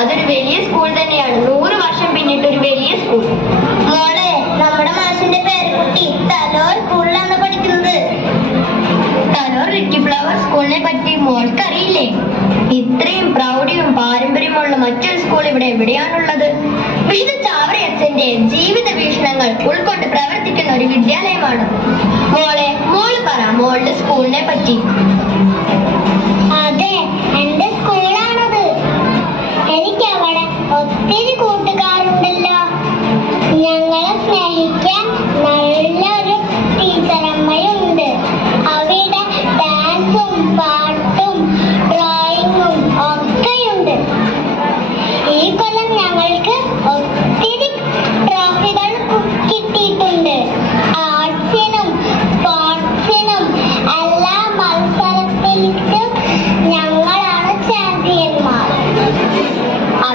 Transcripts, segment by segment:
അതൊരു വലിയ സ്കൂൾ തന്നെയാണ്. നൂറ് വർഷം പിന്നിട്ട് ഒരു വലിയ സ്കൂൾ മോളെ നമ്മുടെ മാഷിന്റെ പേരക്കുട്ടി തലോർ സ്കൂളിലാണ് പഠിക്കുന്നത്? തലോർ റിക്കി ഫ്ലവർ സ്കൂളിനെ പറ്റി മോൾക്ക് അറിയില്ലേ ഇത്രയും പ്രൗഢിയും പാരമ്പര്യമുള്ള മറ്റൊരു സ്കൂൾ ഇവിടെ എവിടെയാണുള്ളത്? വിശുദ്ധ ചാവറയച്ചന്റെ ജീവിത വീക്ഷണങ്ങൾ ഉൾക്കൊണ്ട് പ്രവർത്തിക്കുന്ന ഒരു വിദ്യാലയമാണ്. മോളെ മോൾ പറ മോളുടെ സ്കൂളിനെ പറ്റി.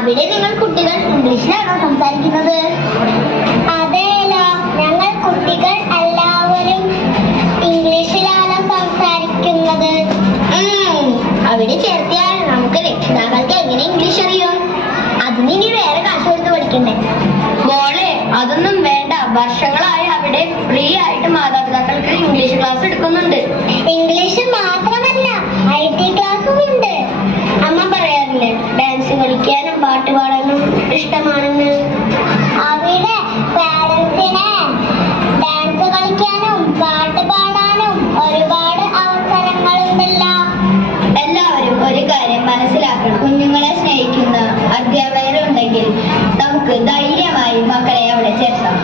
അവിടെ നിങ്ങൾ കുട്ടികൾ ഇംഗ്ലീഷിലാണോ സംസാരിക്കുന്നത്? അതേലോ ഞങ്ങൾ കുട്ടികൾ എല്ലാവരും ഇംഗ്ലീഷിലാണ് സംസാരിക്കുന്നത്? അവിടെ ചേർത്തിയാൽ നമുക്ക് രക്ഷിതാക്കൾക്ക് എങ്ങനെ ഇംഗ്ലീഷ് അറിയും? അതിന് ഇനി വേറെ കാശ് കൊടുത്ത് പഠിക്കണ്ടേ? മോളെ അതൊന്നും വേണ്ട. വർഷങ്ങളായി അവിടെ ഫ്രീ ആയിട്ട് മാതാപിതാക്കൾക്ക് ഇംഗ്ലീഷ് ക്ലാസ് എടുക്കുന്നുണ്ട്. ഇംഗ്ലീഷ് നമുക്ക് ധൈര്യമായി മക്കളെ അവിടെ ചേർക്കാം.